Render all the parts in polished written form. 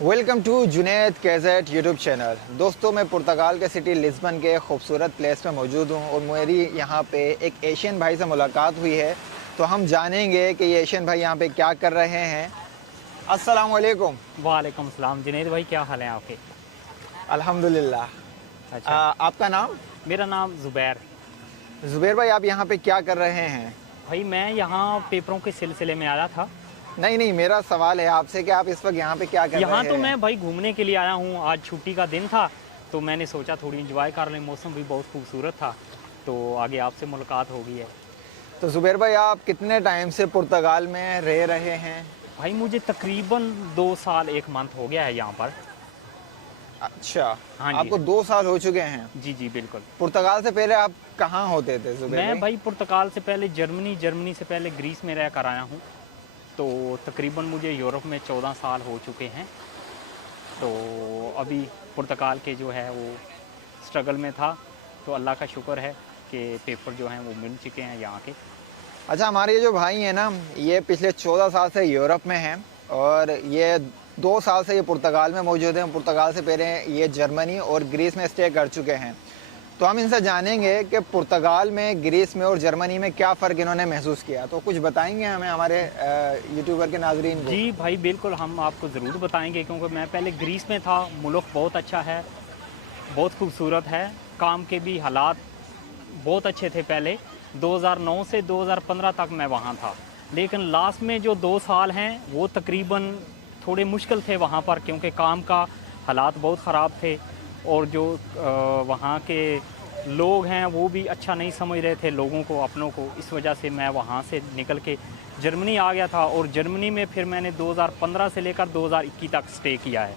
Welcome to Junaid gadget YouTube channel. दोस्तों, मैं पुर्तगाल के सिटी लिस्बन के खूबसूरत प्लेस पे मौजूद हूँ और मेरी यहाँ पे एक एशियन भाई से मुलाकात हुई है। तो हम जानेंगे कि ये एशियन भाई यहाँ पे क्या कर रहे हैं। अस्सलाम वालेकुम। वालेकुम सलाम। जुनैद भाई, क्या हाल है आपके? अल्हम्दुलिल्लाह। अच्छा। आपका नाम? मेरा नाम ज़ुबैर। ज़ुबैर भाई, आप यहाँ पे क्या कर रहे हैं? भाई मैं यहाँ पेपरों के सिलसिले में आया था। नहीं नहीं, मेरा सवाल है आपसे कि आप इस वक्त यहाँ पे क्या कर यहाँ रहे तो हैं? मैं भाई घूमने के लिए आया हूँ, आज छुट्टी का दिन था तो मैंने सोचा थोड़ी इंजॉय कर लें, मौसम भी बहुत खूबसूरत था तो आगे आपसे मुलाकात हो गई है। तो ज़ुबैर भाई, आप कितने टाइम से पुर्तगाल में रह रहे हैं? भाई मुझे तकरीबन 2 साल 1 मंथ हो गया है यहाँ पर। अच्छा। हाँ जी। आपको 2 साल हो चुके हैं। जी जी बिल्कुल। पुर्तगाल से पहले आप कहाँ होते थे ज़ुबैर मैं भाई? भाई पुर्तगाल से पहले जर्मनी से पहले ग्रीस में रह कर आया हूँ। तो तकरीबन मुझे यूरोप में 14 साल हो चुके हैं। तो अभी पुर्तगाल के जो है वो स्ट्रगल में था, तो अल्लाह का शुक्र है कि पेपर जो हैं वो मिल चुके हैं यहाँ के। अच्छा, हमारे ये जो भाई हैं ना, ये पिछले 14 साल से यूरोप में हैं और ये 2 साल से ये पुर्तगाल में मौजूद हैं। पुर्तगाल से पहले ये जर्मनी और ग्रीस में स्टे कर चुके हैं। तो हम इनसे जानेंगे कि पुर्तगाल में, ग्रीस में और जर्मनी में क्या फ़र्क इन्होंने महसूस किया। तो कुछ बताएंगे हमें, हमारे यूट्यूबर के नाजरीन को? जी भाई बिल्कुल, हम आपको ज़रूर बताएंगे क्योंकि मैं पहले ग्रीस में था। मुल्क बहुत अच्छा है, बहुत खूबसूरत है, काम के भी हालात बहुत अच्छे थे। पहले 2009 से 2015 तक मैं वहाँ था, लेकिन लास्ट में जो 2 साल हैं वो तकरीबन थोड़े मुश्किल थे वहाँ पर, क्योंकि काम का हालात बहुत ख़राब थे और जो वहाँ के लोग हैं वो भी अच्छा नहीं समझ रहे थे लोगों को, अपनों को। इस वजह से मैं वहाँ से निकल के जर्मनी आ गया था और जर्मनी में फिर मैंने 2015 से लेकर 2021 तक स्टे किया है।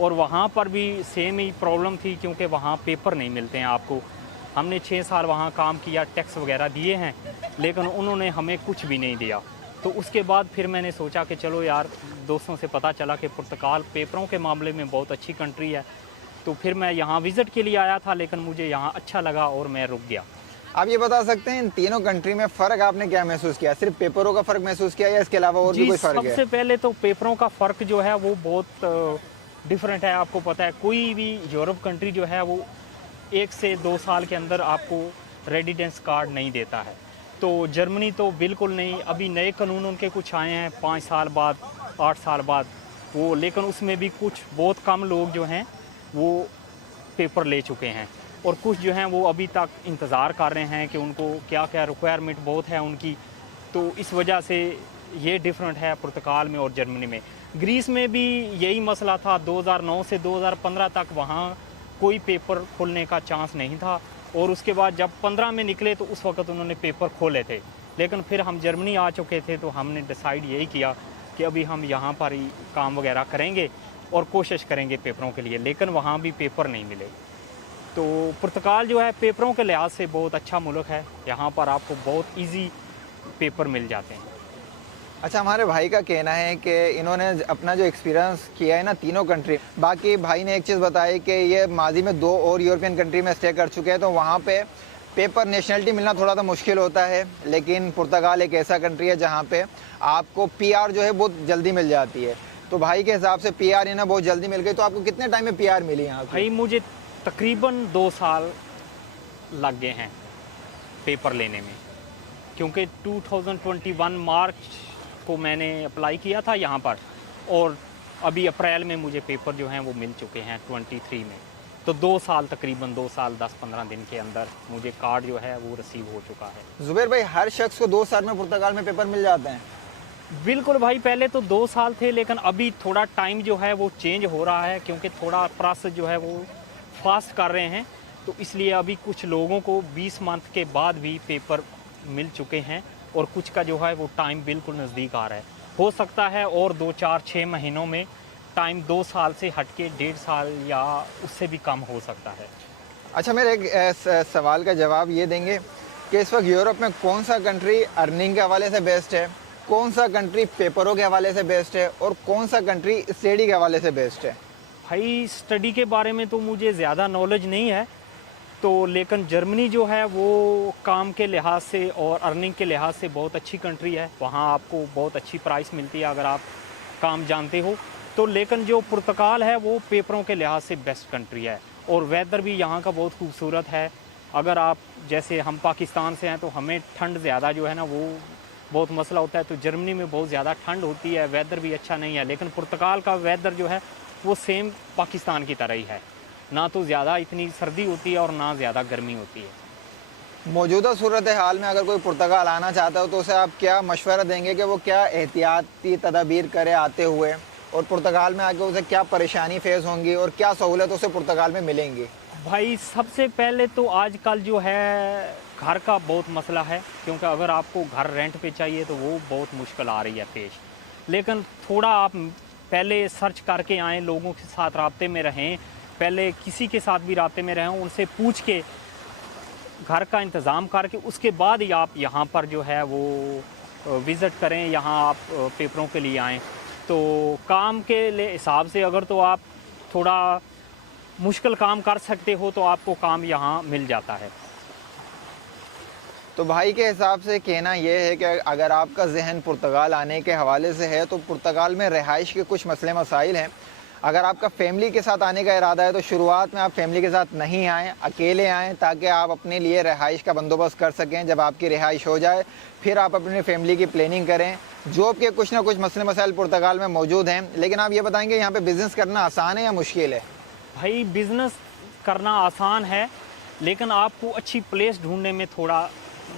और वहाँ पर भी सेम ही प्रॉब्लम थी, क्योंकि वहाँ पेपर नहीं मिलते हैं आपको। हमने 6 साल वहाँ काम किया, टैक्स वगैरह दिए हैं, लेकिन उन्होंने हमें कुछ भी नहीं दिया। तो उसके बाद फिर मैंने सोचा कि चलो यार, दोस्तों से पता चला कि पुर्तगाल पेपरों के मामले में बहुत अच्छी कंट्री है। तो फिर मैं यहाँ विज़िट के लिए आया था, लेकिन मुझे यहाँ अच्छा लगा और मैं रुक गया। आप ये बता सकते हैं इन तीनों कंट्री में फ़र्क आपने क्या महसूस किया? सिर्फ पेपरों का फ़र्क महसूस किया या इसके अलावा और भी जी, कोई फ़र्क है? सबसे पहले तो पेपरों का फ़र्क जो है वो बहुत डिफरेंट है। आपको पता है, कोई भी यूरोप कंट्री जो है वो 1 से 2 साल के अंदर आपको रेजिडेंस कार्ड नहीं देता है। तो जर्मनी तो बिल्कुल नहीं। अभी नए कानून उनके कुछ आए हैं 5 साल बाद, 8 साल बाद वो, लेकिन उसमें भी कुछ बहुत कम लोग जो हैं वो पेपर ले चुके हैं और कुछ जो हैं वो अभी तक इंतज़ार कर रहे हैं कि उनको क्या क्या रिक्वायरमेंट बहुत है उनकी। तो इस वजह से ये डिफरेंट है पुर्तगाल में और जर्मनी में। ग्रीस में भी यही मसला था, 2009 से 2015 तक वहाँ कोई पेपर खोलने का चांस नहीं था और उसके बाद जब 15 में निकले तो उस वक्त उन्होंने पेपर खोले थे। लेकिन फिर हम जर्मनी आ चुके थे तो हमने डिसाइड यही किया कि अभी हम यहाँ पर ही काम वगैरह करेंगे और कोशिश करेंगे पेपरों के लिए, लेकिन वहाँ भी पेपर नहीं मिले। तो पुर्तगाल जो है पेपरों के लिहाज से बहुत अच्छा मुल्क है, यहाँ पर आपको बहुत इजी पेपर मिल जाते हैं। अच्छा, हमारे भाई का कहना है कि इन्होंने अपना जो एक्सपीरियंस किया है ना तीनों कंट्री, बाकी भाई ने एक चीज़ बताई कि ये माजी में 2 और यूरोपियन कंट्री में स्टे कर चुके हैं, तो वहाँ पे पेपर नेशनलिटी मिलना थोड़ा सा मुश्किल होता है। लेकिन पुर्तगाल एक ऐसा कंट्री है जहाँ पे आपको पीआर जो है बहुत जल्दी मिल जाती है। तो भाई के हिसाब से पीआर इन्हें बहुत जल्दी मिल गई। तो आपको कितने टाइम में पीआर मिली यहाँ की? भाई मुझे तकरीबन 2 साल लग गए हैं पेपर लेने में, क्योंकि 2021 मार्च को मैंने अप्लाई किया था यहाँ पर और अभी अप्रैल में मुझे पेपर जो हैं वो मिल चुके हैं 23 में। तो 2 साल, तकरीबन 2 साल 10-15 दिन के अंदर मुझे कार्ड जो है वो रिसीव हो चुका है। ज़ुबैर भाई, हर शख्स को 2 साल में पुर्तगाल में पेपर मिल जाते हैं? बिल्कुल भाई, पहले तो 2 साल थे, लेकिन अभी थोड़ा टाइम जो है वो चेंज हो रहा है, क्योंकि थोड़ा प्रोसेस जो है वो फास्ट कर रहे हैं। तो इसलिए अभी कुछ लोगों को 20 मंथ के बाद भी पेपर मिल चुके हैं और कुछ का जो है वो टाइम बिल्कुल नज़दीक आ रहा है। हो सकता है और 2-4-6 महीनों में टाइम 2 साल से हट के 1.5 साल या उससे भी कम हो सकता है। अच्छा, मेरे एक सवाल का जवाब ये देंगे कि इस वक्त यूरोप में कौन सा कंट्री अर्निंग के हवाले से बेस्ट है, कौन सा कंट्री पेपरों के हवाले से बेस्ट है और कौन सा कंट्री स्टडी के हवाले से बेस्ट है? भाई स्टडी के बारे में तो मुझे ज़्यादा नॉलेज नहीं है, तो लेकिन जर्मनी जो है वो काम के लिहाज से और अर्निंग के लिहाज से बहुत अच्छी कंट्री है। वहाँ आपको बहुत अच्छी प्राइस मिलती है अगर आप काम जानते हो। तो लेकिन जो पुर्तगाल है वो पेपरों के लिहाज से बेस्ट कंट्री है, और वेदर भी यहाँ का बहुत खूबसूरत है। अगर आप जैसे हम पाकिस्तान से हैं तो हमें ठंड ज़्यादा जो है ना वो बहुत मसला होता है, तो जर्मनी में बहुत ज़्यादा ठंड होती है, वेदर भी अच्छा नहीं है। लेकिन पुर्तगाल का वेदर जो है वो सेम पाकिस्तान की तरह ही है, ना तो ज़्यादा इतनी सर्दी होती है और ना ज़्यादा गर्मी होती है। मौजूदा सूरत हाल में अगर कोई पुर्तगाल आना चाहता हो तो उसे आप क्या मशवरा देंगे कि वो क्या एहतियाती तदाबीर करे आते हुए, और पुर्तगाल में आके उसे क्या परेशानी फेस होंगी और क्या सहूलत उसे पुर्तगाल में मिलेंगी? भाई सबसे पहले तो आजकल जो है घर का बहुत मसला है, क्योंकि अगर आपको घर रेंट पे चाहिए तो वो बहुत मुश्किल आ रही है पेश। लेकिन थोड़ा आप पहले सर्च करके आएँ, लोगों के साथ राब्ते में रहें, पहले किसी के साथ भी राब्ते में रहें, उनसे पूछ के घर का इंतज़ाम करके उसके बाद ही आप यहाँ पर जो है वो विज़िट करें, यहाँ आप पेपरों के लिए आएँ। तो काम के लिए हिसाब से अगर तो आप थोड़ा मुश्किल काम कर सकते हो तो आपको काम यहाँ मिल जाता है। तो भाई के हिसाब से कहना यह है कि अगर आपका जहन पुर्तगाल आने के हवाले से है तो पुर्तगाल में रिहाइश के कुछ मसले मसाइल हैं। अगर आपका फैमिली के साथ आने का इरादा है तो शुरुआत में आप फैमिली के साथ नहीं आएँ, अकेले आएँ, ताकि आप अपने लिए रिहाइश का बंदोबस्त कर सकें। जब आपकी रिहाइश हो जाए फिर आप अपनी फैमिली की प्लानिंग करें। जॉब के कुछ ना कुछ मसले मसाइल पुर्तगाल में मौजूद हैं, लेकिन आप ये बताएंगे यहाँ पे बिज़नेस करना आसान है या मुश्किल है? भाई बिज़नेस करना आसान है, लेकिन आपको अच्छी प्लेस ढूंढने में थोड़ा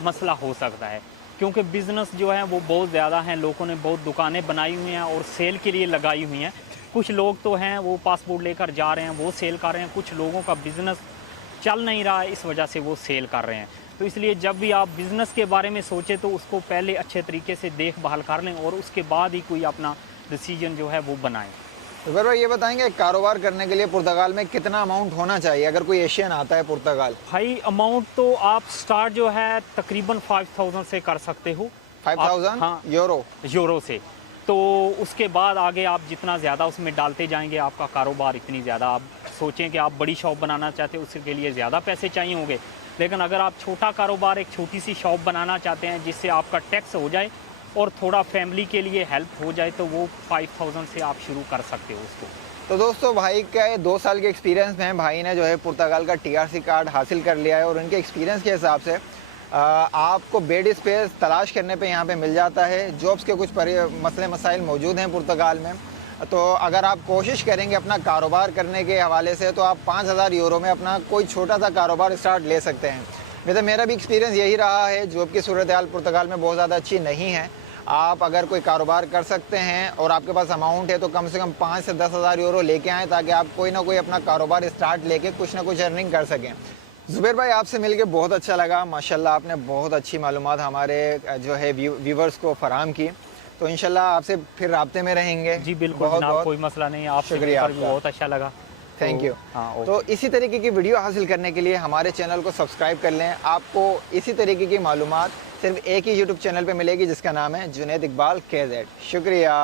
मसला हो सकता है, क्योंकि बिज़नेस जो है वो बहुत ज़्यादा हैं, लोगों ने बहुत दुकानें बनाई हुई हैं और सेल के लिए लगाई हुई हैं। कुछ लोग तो हैं वो पासपोर्ट लेकर जा रहे हैं, वो सेल कर रहे हैं, कुछ लोगों का बिज़नेस चल नहीं रहा है, इस वजह से वो सेल कर रहे हैं। तो इसलिए जब भी आप बिज़नेस के बारे में सोचें तो उसको पहले अच्छे तरीके से देखभाल कर लें और उसके बाद ही कोई अपना डिसीजन जो है वो बनाएं। तो फिर भाई ये बताएंगे कारोबार करने के लिए पुर्तगाल में कितना अमाउंट होना चाहिए अगर कोई एशियन आता है पुर्तगाल? भाई अमाउंट तो आप स्टार्ट जो है तकरीबन 5000 से कर सकते हो। 5000? हाँ, यूरो से। तो उसके बाद आगे आप जितना ज़्यादा उसमें डालते जाएंगे आपका कारोबार इतनी ज़्यादा, आप सोचें कि आप बड़ी शॉप बनाना चाहते हैं उसके लिए ज़्यादा पैसे चाहिए होंगे। लेकिन अगर आप छोटा कारोबार एक छोटी सी शॉप बनाना चाहते हैं जिससे आपका टैक्स हो जाए और थोड़ा फैमिली के लिए हेल्प हो जाए तो वो 5000 से आप शुरू कर सकते हो उसको। तो दोस्तों भाई का 2 साल के एक्सपीरियंस में भाई ने जो है पुर्तगाल का TRC कार्ड हासिल कर लिया है, और उनके एक्सपीरियंस के हिसाब से आपको बेड स्पेस तलाश करने पे यहाँ पे मिल जाता है। जॉब्स के कुछ मसले मसाइल मौजूद हैं पुर्तगाल में। तो अगर आप कोशिश करेंगे अपना कारोबार करने के हवाले से तो आप 5000 यूरो में अपना कोई छोटा सा कारोबार स्टार्ट ले सकते हैं। वैसे मेरा भी एक्सपीरियंस यही रहा है। जॉब की सूरत हाल पुर्तगाल में बहुत ज़्यादा अच्छी नहीं है। आप अगर कोई कारोबार कर सकते हैं और आपके पास अमाउंट है तो कम से कम 5 से 10,000 यूरो लेके आएँ, ताकि आप कोई ना कोई अपना कारोबार स्टार्ट लेके कुछ ना कुछ अर्निंग कर सकें। ज़ुबैर भाई आपसे मिलके बहुत अच्छा लगा, माशाल्लाह आपने बहुत अच्छी मालूमात हमारे जो है व्यूवर्स को फराहम की। तो इंशाल्लाह आपसे फिर राब्ते में रहेंगे। जी बिल्कुल जनाब, कोई मसला नहीं है, आपसे शुक्रिया, मिलकर भी बहुत अच्छा लगा। Thank you. हाँ, तो इसी तरीके की वीडियो हासिल करने के लिए हमारे चैनल को सब्सक्राइब कर लें। आपको इसी तरीके की मालूमात सिर्फ एक ही यूट्यूब चैनल पे मिलेगी जिसका नाम है जुनैद इकबाल KZ। शुक्रिया।